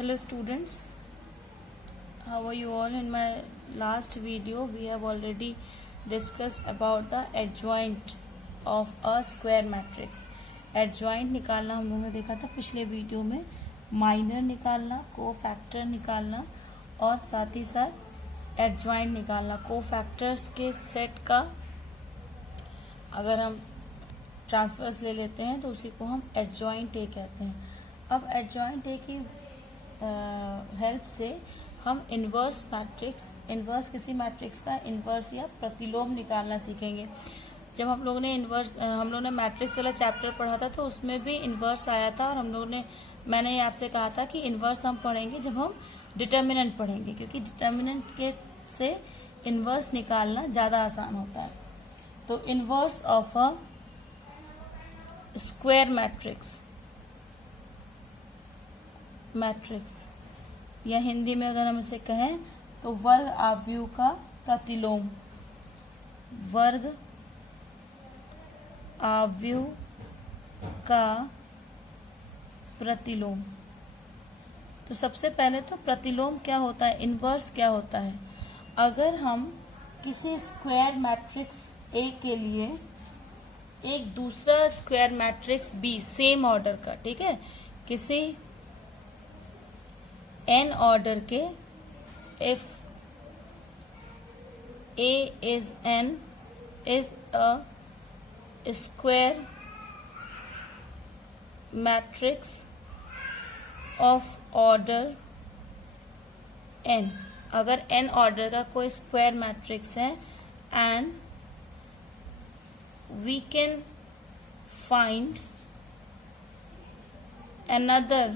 Hello students, how are you all? In my last video we have already discussed about the adjoint of a square matrix. Adjoint निकालना हम लोगों ने देखा था पिछले video में, माइनर निकालना, कोफैक्टर निकालना और साथ ही साथ एडजॉइंट निकालना। कोफैक्टर्स के सेट का अगर हम ट्रांसवर्स ले लेते हैं तो उसी को हम एडजॉइंट ए कहते हैं। अब एडजॉइंट ए की हेल्प से हम इन्वर्स मैट्रिक्स, इन्वर्स किसी मैट्रिक्स का इन्वर्स या प्रतिलोम निकालना सीखेंगे। जब हम लोगों ने मैट्रिक्स वाला चैप्टर पढ़ा था तो उसमें भी इन्वर्स आया था और मैंने आपसे कहा था कि इन्वर्स हम पढ़ेंगे जब हम डिटर्मिनेंट पढ़ेंगे, क्योंकि डिटर्मिनेंट के से इन्वर्स निकालना ज़्यादा आसान होता है। तो inverse of a square matrix या हिंदी में अगर हम इसे कहें तो वर्ग आव्यूह का प्रतिलोम, वर्ग आव्यूह का प्रतिलोम। तो सबसे पहले तो प्रतिलोम क्या होता है, इन्वर्स क्या होता है। अगर हम किसी स्क्वायर मैट्रिक्स ए के लिए एक दूसरा square matrix B same order का, ठीक है, किसी n ऑर्डर के, if A is n is a square matrix of order n, अगर n ऑर्डर का कोई स्क्वायर मैट्रिक्स है and we can find another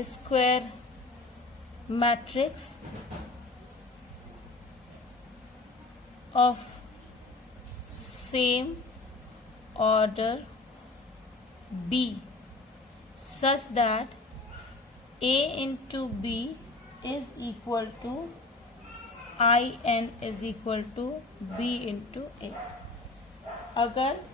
square matrix of same order B such that A into B is equal to IN is equal to B into A। अगर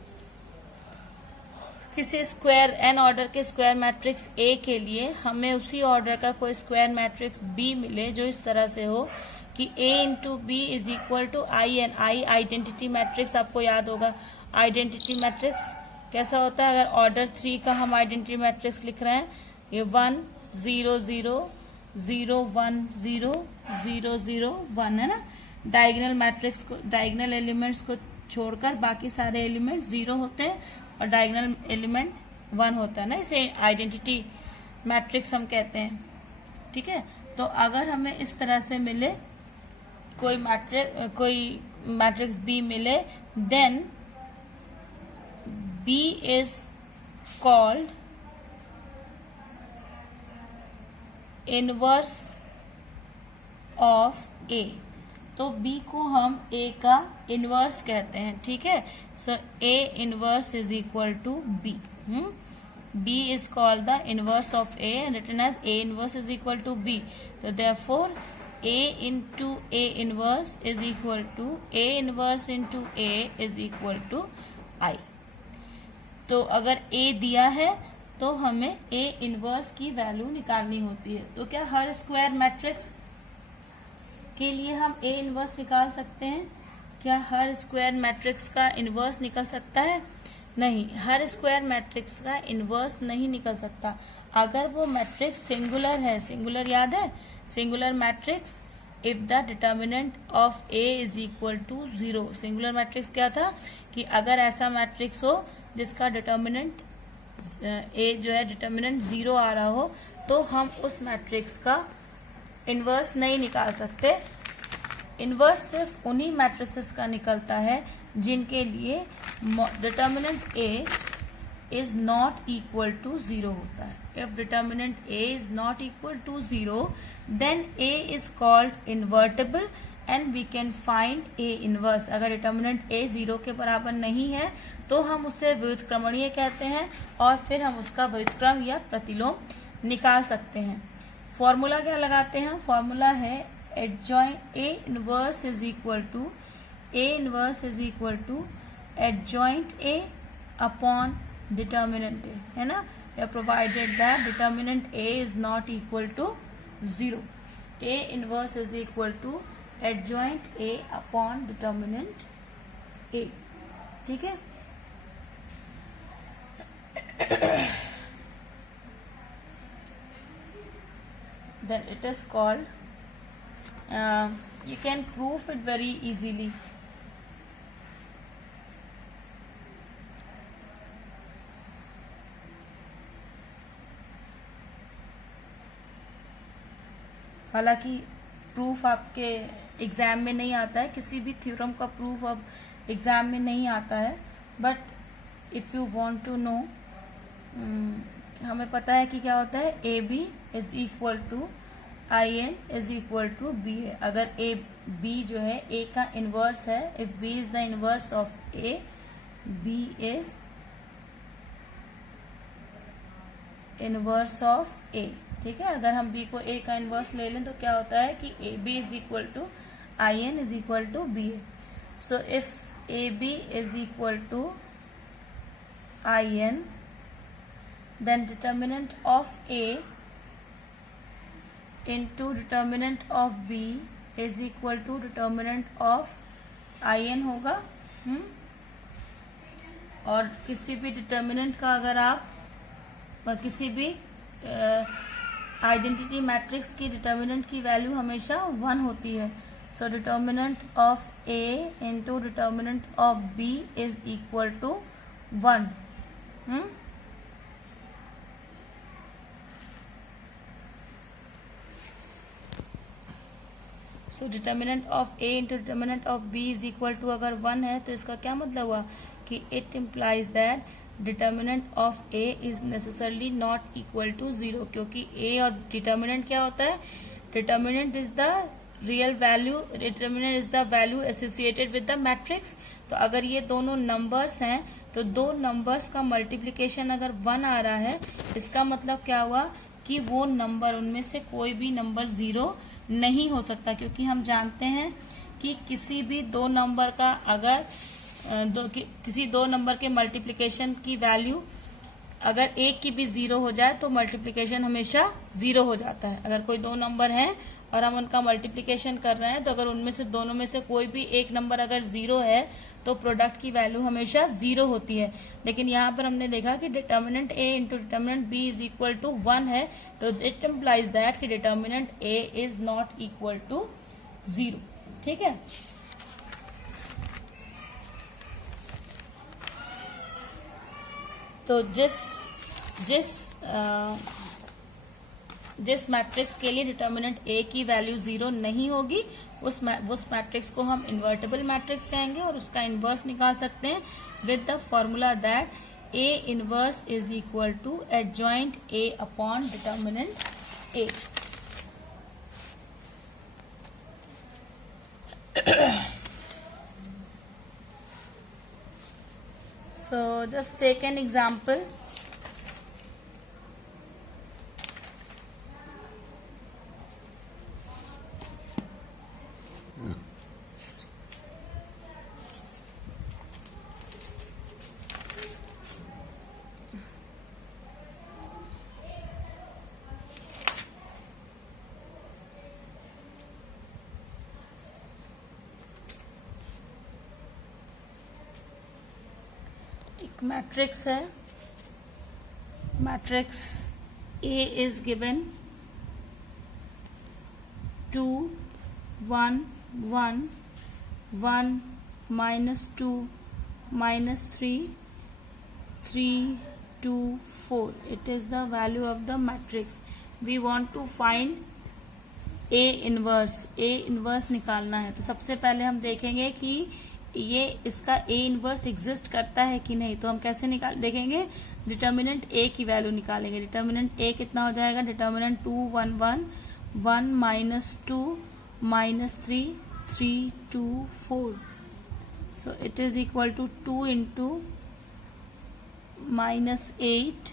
किसी square n order के square matrix A के लिए हमें उसी order का कोई square matrix B मिले जो इस तरह से हो कि A into B is equal to I n. I identity matrix आपको याद होगा। आइडेंटिटी मैट्रिक्स कैसा होता है, अगर ऑर्डर 3 का हम आइडेंटिटी मैट्रिक्स लिख रहे हैं, ये 1 0 0 0 1 0 0 0 1 है ना। डायगोनल मैट्रिक्स को, डायगोनल एलिमेंट्स को छोड़कर बाकी सारे एलिमेंट 0 होते हैं और डायगोनल एलिमेंट 1 होता है ना, इसे आइडेंटिटी मैट्रिक्स हम कहते हैं, ठीक है। तो अगर हमें इस तरह से मिले कोई मैट्रिक्स बी मिले, then B is called inverse of A. तो B को हम A का इनवर्स कहते हैं, ठीक है। So A inverse is equal to B। B is called the inverse of A and written as A inverse is equal to B। तो therefore A into A inverse is equal to A inverse into A is equal to I। तो अगर A दिया है तो हमें A inverse की value निकालनी होती है। तो क्या हर स्क्वायर मैट्रिक्स के लिए हम A इनवर्स निकाल सकते हैं? क्या हर स्क्वायर मैट्रिक्स का इनवर्स निकल सकता है? नहीं, हर स्क्वायर मैट्रिक्स का इनवर्स नहीं निकल सकता अगर वो मैट्रिक्स सिंगुलर है। सिंगुलर याद है, singular matrix if the determinant of A is equal to 0। Singular matrix क्या था कि अगर ऐसा मैट्रिक्स हो जिसका डिटर्मिनेंट A जो है डिटर्मिनेंट 0 आ रहा हो तो हम उस मैट्रिक्स का इनवर्स नहीं निकाल सकते। इनवर्स सिर्फ उन्हीं मैट्रिसेस का निकलता है जिनके लिए determinant A is not equal to 0 होता है। If determinant A is not equal to 0 then A is called invertible and we can find A inverse. अगर डिटर्मिनेंट A 0 के बराबर नहीं है तो हम उसे व्युत्क्रमणीय कहते हैं और फिर हम उसका व्युत्क्रम या प्रतिलोम निकाल सकते हैं। फॉर्मूला क्या लगाते हैं? फॉर्मूला है adjoint A inverse is equal to adjoint A upon determinant A, है ना। we are provided that determinant A is not equal to 0. A inverse is equal to adjoint A upon determinant A. ठीक है. Then it is called, you can prove it very easily. हालांकि proof आपके exam में नहीं आता है, किसी भी थ्योरम का प्रूफ अब एग्जाम में नहीं आता है, but if you want to know, हमें पता है कि क्या होता है, A B is equal to I N is equal to B है. अगर ए बी जो है ए का इनवर्स है, if B is the inverse of A, B is inverse of A. ठीक है. अगर हम बी को ए का इनवर्स ले लें तो क्या होता है कि A B is equal to I N is equal to B A. So if A B is equal to I N, then determinant of A into determinant of B is equal to determinant of IN होगा. और किसी भी determinant का अगर आप किसी भी identity matrix की डिटर्मिनेंट की वैल्यू हमेशा 1 होती है. So determinant of A into determinant of B is equal to 1. So determinant of A into determinant of B is equal to अगर 1 है तो इसका क्या मतलब हुआ कि it implies that determinant of A is necessarily not equal to 0, क्योंकि A और डिटर्मिनेंट क्या होता है, determinant is the real value, determinant is the value associated with the matrix. तो अगर ये दोनों नंबर्स हैं तो दो नंबर्स का मल्टीप्लीकेशन अगर 1 आ रहा है, इसका मतलब क्या हुआ कि वो नंबर, उनमें से कोई भी नंबर 0 नहीं हो सकता, क्योंकि हम जानते हैं कि किसी भी दो नंबर का अगर किसी दो नंबर के मल्टीप्लिकेशन की वैल्यू अगर एक की भी 0 हो जाए तो मल्टीप्लिकेशन हमेशा 0 हो जाता है. अगर कोई दो नंबर हैं और हम उनका मल्टीप्लिकेशन कर रहे हैं तो अगर उनमें से दोनों में से कोई भी एक नंबर अगर 0 है तो प्रोडक्ट की वैल्यू हमेशा 0 होती है. लेकिन यहाँ पर हमने देखा कि determinant A into determinant B is equal to 1 है, तो इट इम्प्लाइज दैट कि determinant A is not equal to 0. ठीक है. तो जिस मैट्रिक्स के लिए डिटर्मिनेंट ए की वैल्यू 0 नहीं होगी उस मैट्रिक्स को हम इन्वर्टेबल मैट्रिक्स कहेंगे, और उसका इन्वर्स निकाल सकते हैं with the formula that A inverse is equal to adjoint A upon determinant A. So just take an example. Matrix है, matrix A is given 2 1 1 1 -2 -3 3 2 4. It is the value of the matrix. We want to find A inverse. A inverse निकालना है तो सबसे पहले हम देखेंगे कि ये इसका ए इनवर्स एग्जिस्ट करता है कि नहीं. तो हम कैसे देखेंगे, डिटर्मिनेंट ए की वैल्यू निकालेंगे. डिटर्मिनेंट ए कितना हो जाएगा, determinant 2 1 1 1 -2 -3 3 2 4. So it is equal to 2 into -8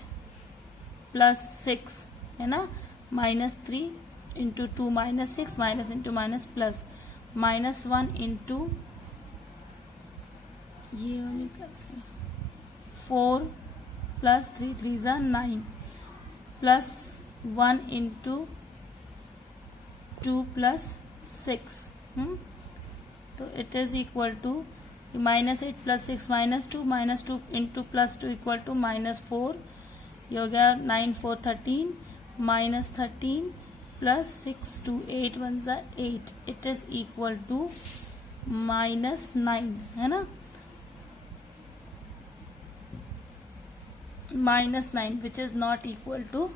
+6 है ना, -3 into 2 -6 minus into minus plus -1 into ये 4 प्लस 3 3 ज़ा 9 प्लस 1 इंटू 2 प्लस 6, तो it is equal to -8 plus 6 -2 into plus 2 equal to -4, ये हो गया 9 4 13 -13 प्लस 6 2 8 1 ज़ा 8, इट इज इक्वल टू -9, है ना, -9 which is not equal to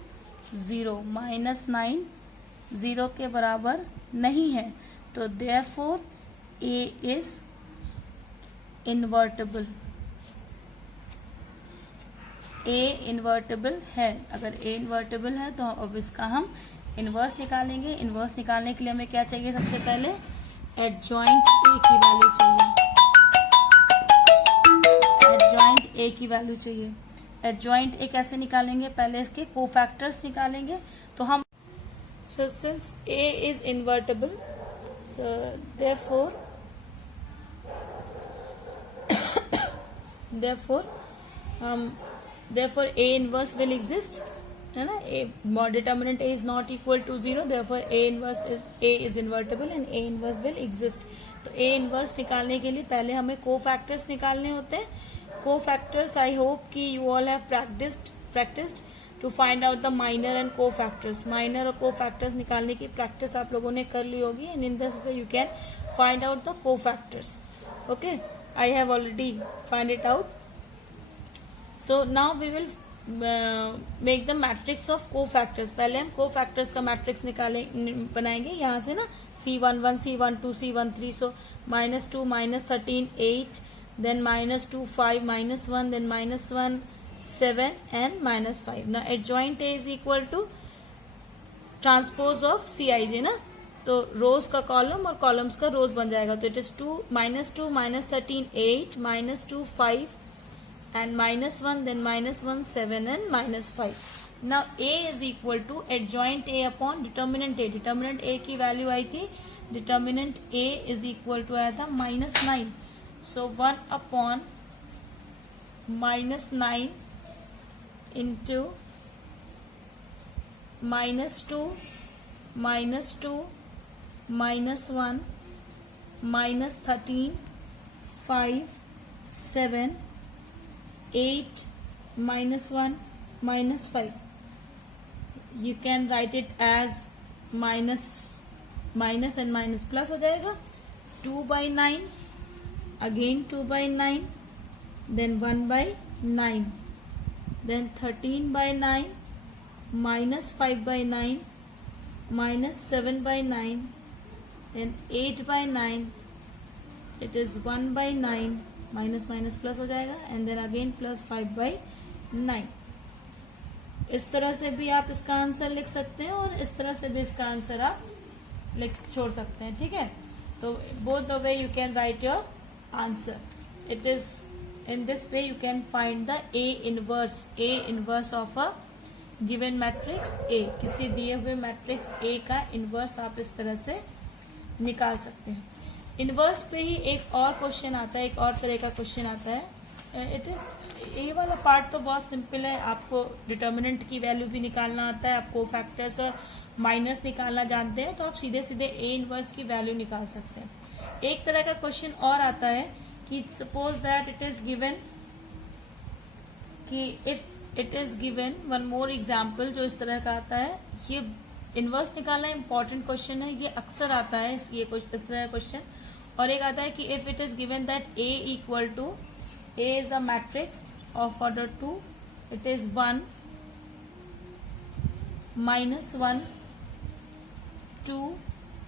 0, -9 0 के बराबर नहीं है, तो therefore A is invertible, A invertible है। अगर ए इन्वर्टेबल है तो अब इसका हम इन्वर्स निकालेंगे। इन्वर्स निकालने के लिए हमें क्या चाहिए, सबसे पहले एडजॉइंट ए की वैल्यू चाहिए, एडजॉइंट ए की वैल्यू चाहिए। एडजॉइंट ए कैसे निकालेंगे, पहले इसके कोफैक्टर्स निकालेंगे। तो हम so since a is invertible, so therefore a inverse will exist, है ना, a determinant a is not equal to 0, therefore a is invertible and a inverse will exist। तो a inverse निकालने के लिए पहले हमें कोफैक्टर्स निकालने होते हैं। कोफैक्टर्स आई होप कि you all have practised to find out the minor and cofactors. Minor और कोफैक्टर्स निकालने की प्रैक्टिस आप लोगों ने कर ली होगी, and in this way you can find out the cofactors. Okay, I have already find it out. So now we will make the matrix of cofactors. पहले हम कोफैक्टर्स का मैट्रिक्स बनाएंगे यहाँ से ना, C11 C12 C13, so -2 -13 8, then -2 5 -1, then -1 7 and -5। now adjoint A is equal to transpose of Cij ना, तो रोज का कॉलम और कॉलम्स का रोज बन जाएगा। तो it is -2 -13 8 -2 5 and -1, then -1 7 and -5। now A is equal to adjoint A upon determinant A। determinant A की value आई थी, determinant A is equal to आया था -9, so 1 upon -9 into -2 -2 -1 -13 5 7 8 -1 -5। you can write it as minus and minus plus हो जाएगा। 2/9 again 2/9, then 1/9, then 13/9 minus 5/9 minus 7/9, then 8/9, it is 1/9, minus minus plus हो जाएगा, and then again plus 5/9। इस तरह से भी आप इसका आंसर लिख सकते हैं और इस तरह से भी इसका आंसर आप छोड़ सकते हैं, ठीक है। तो both the way you can write your answer. It is in this way you can find the A inverse of a given matrix A। किसी दिए हुए मैट्रिक्स A का इनवर्स आप इस तरह से निकाल सकते हैं। इनवर्स पे ही एक और क्वेश्चन आता है, एक और तरह का क्वेश्चन आता है। इट इज ये वाला पार्ट तो बहुत सिंपल है, आपको डिटर्मिनेंट की वैल्यू भी निकालना आता है, आपको फैक्टर्स और माइनस निकालना जानते हैं, तो आप सीधे सीधे A इनवर्स की वैल्यू निकाल सकते हैं। एक तरह का क्वेश्चन और आता है कि suppose that it is given कि if it is given, one more example जो इस तरह का आता है, ये इनवर्स निकालना इंपॉर्टेंट क्वेश्चन है, ये अक्सर आता है इस तरह का क्वेश्चन। और एक आता है कि if it is given that A equal to, A is the matrix of order 2, it is 1 -1 2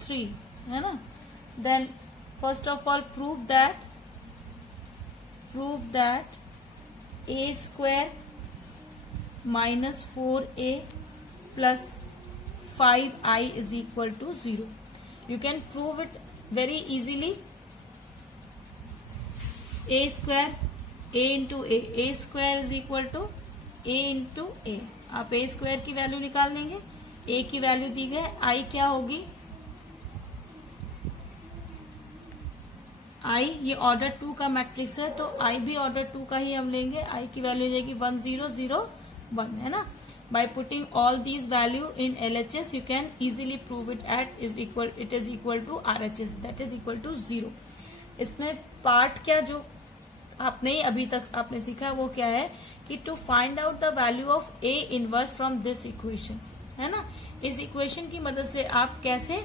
3, है ना। Then first of all prove that A square minus 4A plus 5I is equal to 0। You can prove it very easily। A square A into A square is equal to A into A। आप A square की value निकाल लेंगे, A की value दी गई, I क्या होगी, आई ये order 2 का मैट्रिक्स है, तो आई भी ऑर्डर 2 का ही हम लेंगे। आई की वैल्यू हो जाएगी 1 0 0 1, है ना। By putting all these value in LHS you can easily prove it it is equal to RHS, that is equal to 0। इसमें पार्ट क्या जो आपने अभी तक आपने सीखा वो क्या है कि to find out the value of A inverse from this equation, है ना। इस इक्वेशन की मदद से आप कैसे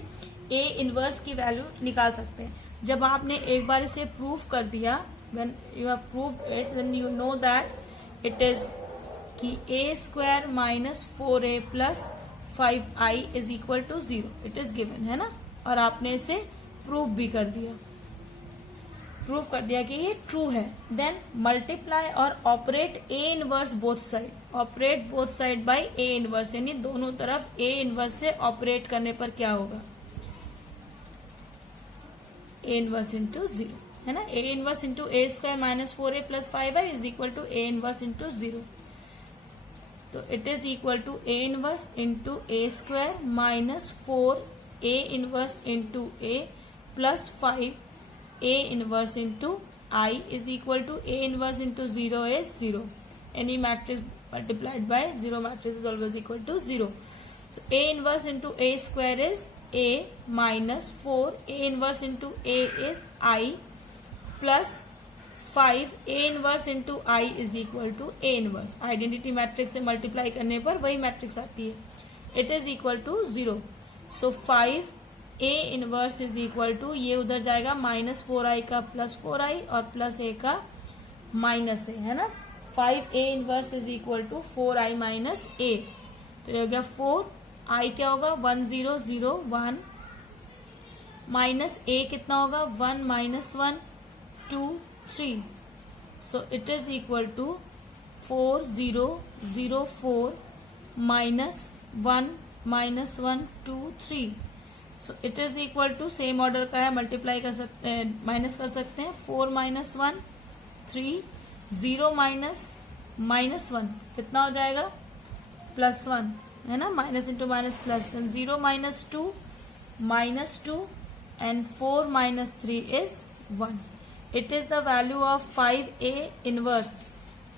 A इनवर्स की वैल्यू निकाल सकते हैं। जब आपने एक बार इसे प्रूव कर दिया, when you have proved it, then you know that it is कि a square minus 4a plus 5i is equal to 0, it is given, है ना। और आपने इसे प्रूव भी कर दिया, प्रूव कर दिया कि ये ट्रू है। देन मल्टीप्लाई और operate a inverse both side, operate both side by a inverse, यानी दोनों तरफ a इनवर्स से ऑपरेट करने पर क्या होगा, a इनवर्स इंटू 0, है ना। a inverse into a square minus 4a plus 5i is equal to a inverse into 0, तो it is equal to a inverse into a square minus 4a inverse into a plus 5a inverse into I is equal to A inverse into 0 is 0. Any matrix multiplied by 0 matrix is always equal to 0. So A inverse into A square is A minus 4. A inverse into A is I plus 5. A inverse into I is equal to A inverse. Identity matrix से multiply करने पर वही matrix आती है. It is equal to 0. So 5 A inverse is equal to, ये उधर जाएगा minus 4i का प्लस 4i और प्लस a का माइनस a, है ना। 5A inverse is equal to 4i minus a, तो ये हो गया 4i क्या होगा 1 0 0 1 माइनस a कितना होगा 1 minus 1 2 3, so it is equal to 4 0 0 4 minus 1 minus 1 2 3, so it is equal to same order का है, मल्टीप्लाई कर सकते हैं, माइनस कर सकते हैं। 4 माइनस 1 3, 0 माइनस माइनस 1 कितना हो जाएगा प्लस 1, है ना। Minus into minus plus, then 0 minus 2 minus 2 and 4 minus 3 is 1. It is the value of 5A inverse.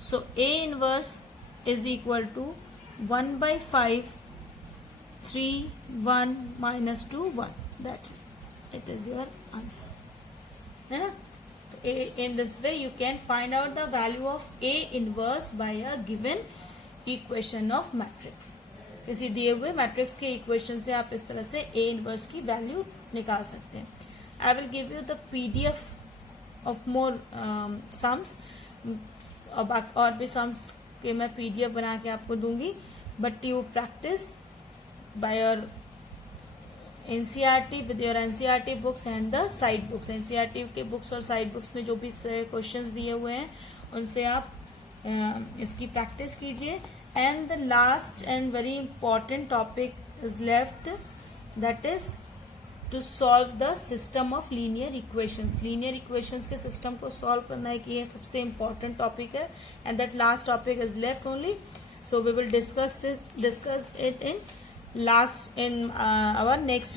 So A inverse is equal to 1 by 5 3 1 minus 2 1. That's it is your answer, है ना। तो in this way you can find out the value of A inverse by a given equation of matrix. किसी दिए हुए matrix के equation से आप इस तरह से A inverse की वैल्यू निकाल सकते हैं. I will give you the PDF of more sums, और भी sums के मैं PDF बना के आपको दूंगी, but you practice by your NCERT with your NCERT books and the side books. NCERT के बुक्स और साइड बुक्स में जो भी क्वेश्चंस दिए हुए हैं उनसे आप इसकी प्रैक्टिस कीजिए. And the last and very important topic is left, that is to solve the system of linear equations. Linear equations के सिस्टम को सॉल्व करना है कि ये सबसे इंपॉर्टेंट टॉपिक है, and that last topic is left only. So we will discuss it in our next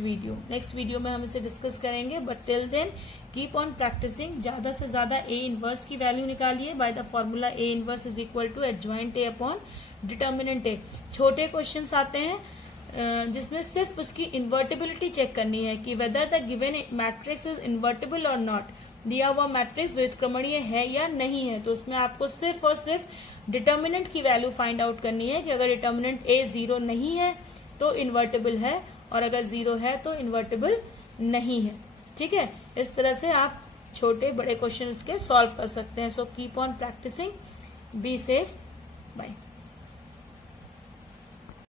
video में हम इसे डिस्कस करेंगे. But till then keep on practising, ज्यादा से ज्यादा A इनवर्स की वैल्यू निकालिए by the formula A inverse is equal to adjoint A upon determinant A. छोटे क्वेश्चंस आते हैं जिसमें सिर्फ उसकी इन्वर्टिबिलिटी चेक करनी है कि whether the given matrix is invertible और नॉट. दिया हुआ मैट्रिक्स व्युत्क्रमणीय है या नहीं है, तो उसमें आपको सिर्फ और सिर्फ डिटर्मिनेंट की वैल्यू फाइंड आउट करनी है कि अगर डिटर्मिनेंट A 0 नहीं है तो इन्वर्टिबल है, और अगर 0 है तो इन्वर्टिबल नहीं है. ठीक है, इस तरह से आप छोटे बड़े क्वेश्चंस के सॉल्व कर सकते हैं. So keep on practising, be safe, bye.